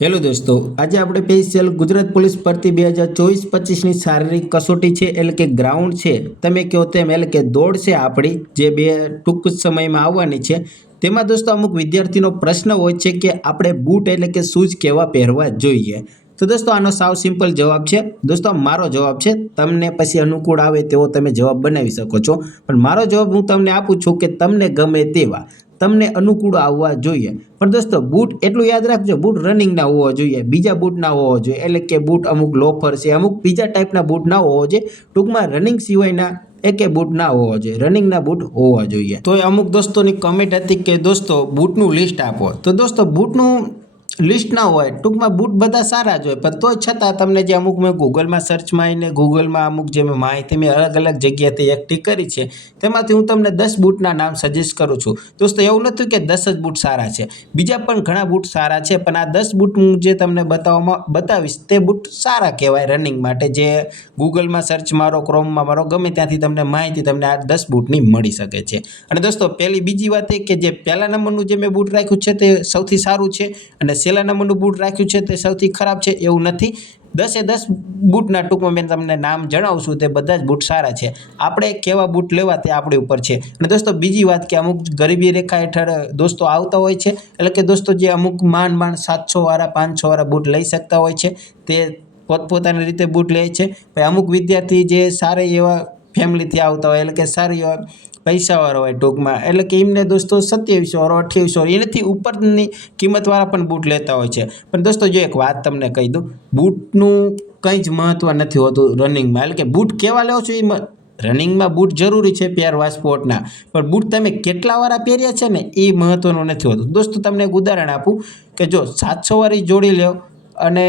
Hello દોસ્તો, આજે આપણે સ્પેશિયલ ગુજરાત પોલીસ ભરતી 2024-25ની શારીરિક કસોટી છે, એટલે કે ગ્રાઉન્ડ છે, તમે કહો તેમ, એટલે કે દોડ છે આપણી, જે ટૂંક જ સમયમાં આવવાની છે. તેમાં દોસ્તો અમુક વિદ્યાર્થીનો પ્રશ્ન હોય છે કે આપણે બૂટ એટલે કે શૂઝ કેવા પહેરવા જોઈએ. તો દોસ્તો આનો સાવ સિમ્પલ જવાબ છે. દોસ્તો મારો જવાબ છે, તમને પછી અનુકૂળ આવે તેવો તમે જવાબ બનાવી શકો છો, પણ મારો જવાબ હું તમને આપું છું કે તમને ગમે તેવા, તમને અનુકૂળ આવવા જોઈએ. પણ દોસ્તો બૂટ એટલું યાદ રાખજો, બૂટ રનિંગના હોવા જોઈએ, બીજા બૂટ ના હોવા જોઈએ. એટલે કે બૂટ અમુક લોફર છે, અમુક બીજા ટાઈપના બૂટ ના હોવા જોઈએ. ટૂંકમાં રનિંગ સિવાયના એકે બૂટ ના હોવા જોઈએ, રનિંગના બૂટ હોવા જોઈએ. તો અમુક દોસ્તોની કમેન્ટ હતી કે દોસ્તો બૂટનું લિસ્ટ આપો. તો દોસ્તો બૂટનું લિસ્ટ ના હોય, ટૂંકમાં બૂટ બધા સારા જ હોય, પણ તોય છતાં તમને જે અમુક મેં ગૂગલમાં સર્ચ મારીને ગૂગલમાં અમુક જે માહિતી મેં અલગ અલગ જગ્યાએથી એકઠી કરી છે, તેમાંથી હું તમને 10 બૂટના નામ સજેસ્ટ કરું છું. દોસ્તો એવું નથી કે 10 જ બૂટ સારા છે, બીજા પણ ઘણા બૂટ સારા છે, પણ આ 10 બૂટ હું જે તમને બતાવીશ તે બૂટ સારા કહેવાય રનિંગ માટે. જે ગૂગલમાં સર્ચ મારો, ક્રોમમાં મારો, ગમે ત્યાંથી તમને માહિતી તમને આ 10 બૂટની મળી શકે છે. અને દોસ્તો બીજી વાત એ કે જે પહેલા નંબરનું જે મેં બૂટ રાખ્યું છે તે સૌથી સારું છે, અને છેલ્લા નંબરનું બૂટ રાખ્યું છે તે સૌથી ખરાબ છે, એવું નથી. 10 બૂટના ટૂંકમાં મેં તમને નામ જણાવશું, તે બધા જ બૂટ સારા છે. આપણે કેવા બૂટ લેવા તે આપણી ઉપર છે. અને દોસ્તો બીજી વાત કે અમુક ગરીબી રેખા હેઠળ દોસ્તો આવતા હોય છે, એટલે કે દોસ્તો જે અમુક માંડ 700 વાળા 500 વાળા બૂટ લઈ શકતા હોય છે, તે પોતપોતાની રીતે બૂટ લે છે. અમુક વિદ્યાર્થી જે સારા એવા ફેમિલીથી આવતા હોય, એટલે કે સારી એવા પૈસાવાળા હોય ટૂંકમાં, એટલે કે એમને દોસ્તો 2700 વાળો 2800 એનાથી ઉપરની કિંમતવાળા પણ બૂટ લેતા હોય છે. પણ દોસ્તો જો એક વાત તમને કહી દઉં, બૂટનું કંઈ જ મહત્વ નથી હોતું રનિંગમાં. એટલે કે બૂટ કેવા લેવો છો એ રનિંગમાં બૂટ જરૂરી છે પહેરવા સ્પોર્ટના, પણ બૂટ તમે કેટલા વાળા પહેર્યા છે ને એ મહત્વનું નથી હોતું. દોસ્તો તમને એક ઉદાહરણ આપું કે જો 700 વાળી જોડી લો અને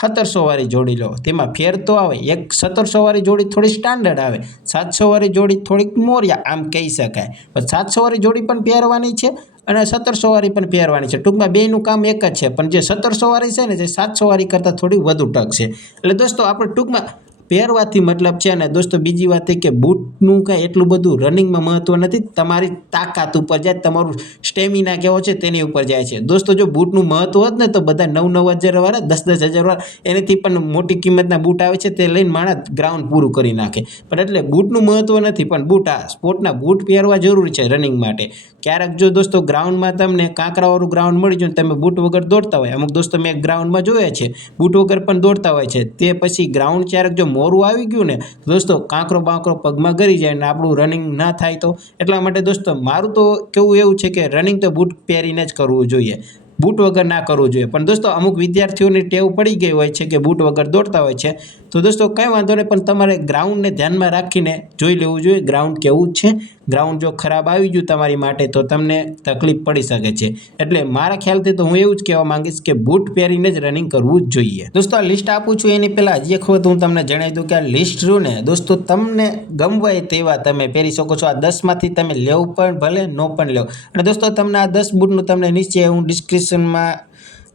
1700 વાળી જોડી લો, તેમાં ફેર તો આવે. એક 1700 વાળી જોડી થોડી સ્ટાન્ડર્ડ આવે, 700 વાળી જોડી થોડીક મોરિયા આમ કહી શકાય. પણ 700 વાળી જોડી પણ પહેરવાની છે અને 1700 વાળી પણ પહેરવાની છે. ટૂંકમાં બેયનું કામ એક જ છે, પણ જે 1700 વાળી છે ને, જે 700 વાળી કરતાં થોડી વધુ ટકશે. એટલે દોસ્તો આપણે ટૂંકમાં પહેરવાથી મતલબ છે. અને દોસ્તો બીજી વાત એ કે બૂટનું કાંઈ એટલું બધું રનિંગમાં મહત્વ નથી, તમારી તાકાત ઉપર જાય, તમારું સ્ટેમિના કેવો છે તેની ઉપર જાય છે. દોસ્તો જો બૂટનું મહત્વ હોત ને તો બધા 9-9 હજાર વાળા, 10-10 હજાર વાળા, એનાથી પણ મોટી કિંમતના બૂટ આવે છે, તે લઈને માણસ ગ્રાઉન્ડ પૂરું કરી નાખે. પણ એટલે બૂટનું મહત્વ નથી, પણ બૂટ આ સ્પોર્ટના બૂટ પહેરવા જરૂરી છે રનિંગ માટે. ક્યારેક જો દોસ્તો ગ્રાઉન્ડમાં તમને કાંકરાવાળું ગ્રાઉન્ડ મળી જાય, તમે બૂટ વગર દોડતા હોય, અમુક દોસ્તો મેં ગ્રાઉન્ડમાં જોયા છે બૂટ વગર પણ દોડતા હોય છે, તે પછી ગ્રાઉન્ડ ક્યારેક જો મોરું આવી ગયું ને દોસ્તો, કાંકરો બાંકરો પગમાં ગરી જાય ને આપણું રનિંગ ના થાય. તો એટલા માટે દોસ્તો મારું તો કેવું એવું છે કે રનિંગ તો બૂટ પહેરીને જ કરવું જોઈએ, બૂટ વગર ના કરવું જોઈએ. પણ દોસ્તો અમુક વિદ્યાર્થીઓની ટેવ પડી ગઈ હોય છે કે બૂટ વગર દોડતા હોય છે, તો દોસ્તો કંઈ વાંધો નહીં, પણ તમારે ગ્રાઉન્ડને ધ્યાનમાં રાખીને જોઈ લેવું જોઈએ ગ્રાઉન્ડ કેવું છે. ગ્રાઉન્ડ જો ખરાબ આવી ગયું તમારી માટે તો તમને તકલીફ પડી શકે છે. એટલે મારા ખ્યાલથી તો હું એવું જ કહેવા માંગીશ કે બૂટ પહેરીને જ રનિંગ કરવું જ જોઈએ. દોસ્તો આ લિસ્ટ આપું છું એની પહેલાં હજી એક વખત હું તમને જણાવી દઉં કે આ લિસ્ટ રહ્યું ને દોસ્તો, તમને ગમવાય તેવા તમે પહેરી શકો છો. આ 10માંથી તમે લેવું પણ ભલે ન પણ લેવો. અને દોસ્તો તમને આ 10 બૂટનું તમને નીચે હું ડિસ્ક્રિપ્શનમાં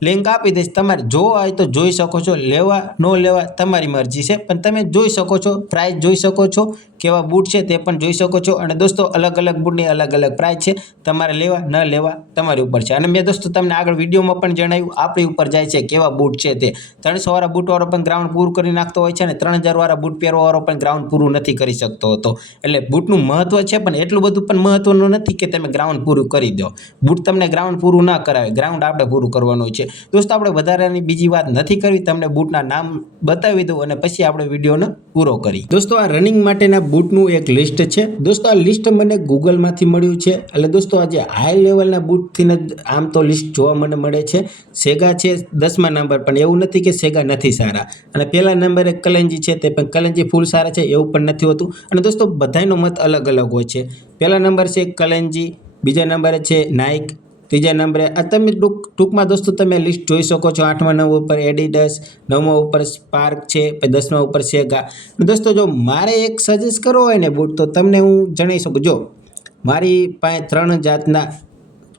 લિંક આપી દઈશ, તમારે જોવા હોય તો જોઈ શકો છો, લેવા ન લેવા તમારી મરજી છે, પણ તમે જોઈ શકો છો, પ્રાઇસ જોઈ શકો છો, કેવા બૂટ છે તે પણ જોઈ શકો છો. અને દોસ્તો અલગ અલગ બૂટની અલગ અલગ પ્રાઇસ છે, તમારે લેવા ન લેવા તમારી ઉપર છે. અને મેં દોસ્તો તમને આગળ વિડીયોમાં પણ જણાવ્યું, આપણી ઉપર જાય છે કેવા બૂટ છે તે. 300 વાળા બૂટવાળો પણ ગ્રાઉન્ડ પૂરું કરી નાખતો હોય છે, અને 3000 વાળા બૂટ પહેરવાવાળો પણ ગ્રાઉન્ડ પૂરું નથી કરી શકતો હતો. એટલે બૂટનું મહત્વ છે, પણ એટલું બધું પણ મહત્વનું નથી કે તમે ગ્રાઉન્ડ પૂરું કરી દો. બૂટ તમને ગ્રાઉન્ડ પૂરું ના કરાવે, ગ્રાઉન્ડ આપણે પૂરું કરવાનું છે. દોસ્તો આપણે વધારાની બીજી વાત નથી કરવી, તમને બૂટના નામ બતાવી દઉં અને પછી આપણે વિડીયોને પૂરો કરી. દોસ્તો આ રનિંગ માટેના બૂટનું એક લિસ્ટ છે. દોસ્તો આ લિસ્ટ મને ગૂગલમાંથી મળ્યું છે. એટલે દોસ્તો આ જે હાઈ લેવલના બૂટથી આમ તો લિસ્ટ જોવા મને મળે છે. સેગા છે 10મા નંબર, પણ એવું નથી કે સેગા નથી સારા. અને પહેલા નંબરે કલેન્જી છે, તે પણ કલેન્જી ફૂલ સારા છે એવું પણ નથી હોતું. અને દોસ્તો બધાનો મત અલગ અલગ હોય છે. પહેલા નંબર છે કલેન્જી, બીજા નંબરે છે નાઇક, ત્રીજા નંબરે આ તમે ટૂંકમાં દોસ્તો તમે લિસ્ટ જોઈ શકો છો. 8મા નંબર ઉપર એડિડાસ, 9મા ઉપર સ્પાર્ક છે, 10મા ઉપર સેગા. દોસ્તો જો મારે એક સજેસ્ટ કરવો હોય ને બૂટ, તો તમને હું જણાવી શકું. જો મારી પાસે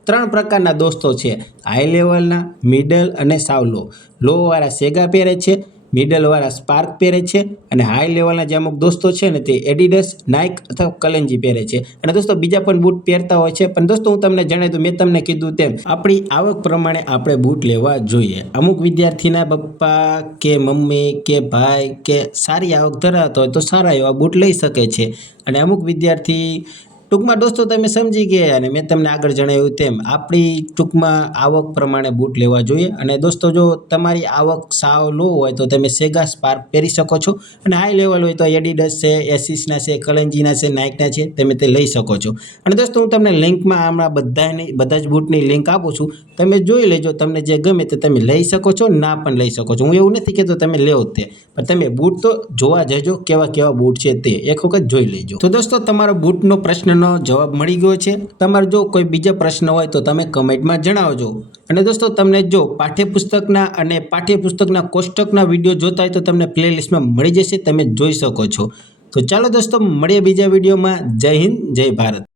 3 પ્રકારના દોસ્તો છે, હાઈ લેવલના, મિડલ અને સાવ લો. લો વાળા સેગા પહેરે છે, મિડલવાળા સ્પાર્ક પહેરે છે અને હાઈ લેવલના જે અમુક દોસ્તો છે ને તે એડિડસ, નાઇક અથવા કલંજી પહેરે છે. અને દોસ્તો બીજા પણ બૂટ પહેરતા હોય છે, પણ દોસ્તો હું તમને જણાવી દઉં, મેં તમને કીધું તેમ આપણી આવક પ્રમાણે આપણે બૂટ લેવા જોઈએ. અમુક વિદ્યાર્થીના પપ્પા કે મમ્મી કે ભાઈ કે સારી આવક ધરાવતા હોય તો સારા એવા બૂટ લઈ શકે છે. અને અમુક વિદ્યાર્થી ટૂંકમાં દોસ્તો તમે સમજી ગયા, અને મેં તમને આગળ જણાવ્યું તેમ આપણી ટૂંકમાં આવક પ્રમાણે બૂટ લેવા જોઈએ. અને દોસ્તો જો તમારી આવક સાવ લો હોય તો તમે સેગા સ્પાર્ક પહેરી શકો છો, અને હાઈ લેવલ હોય તો એડિડસ છે, એસિસના છે, કલંજીના છે, નાઇકના છે, તમે તે લઈ શકો છો. અને દોસ્તો હું તમને લિંકમાં હમણાં બધા જ બૂટની લિંક આપું છું, તમે જોઈ લેજો. તમને જે ગમે તે તમે લઈ શકો છો, ના પણ લઈ શકો છો. હું એવું નથી કહેતો તમે લેવો તે, પણ તમે બૂટ તો જોવા જજો કેવા કેવા બૂટ છે તે એક વખત જોઈ લેજો. તો દોસ્તો તમારો બૂટનો પ્રશ્નનો જવાબ મળી ગયો છે. તમારે જો કોઈ બીજા પ્રશ્ન હોય તો તમે કમેન્ટમાં જણાવજો. અને દોસ્તો તમને જો પાઠ્યપુસ્તકના કોષ્ટકના વિડીયો જોતા હોય તો તમને પ્લેલિસ્ટમાં મળી જશે, તમે જોઈ શકો છો. તો ચાલો દોસ્તો મળીએ બીજા વિડીયોમાં. જય હિન્દ, જય ભારત.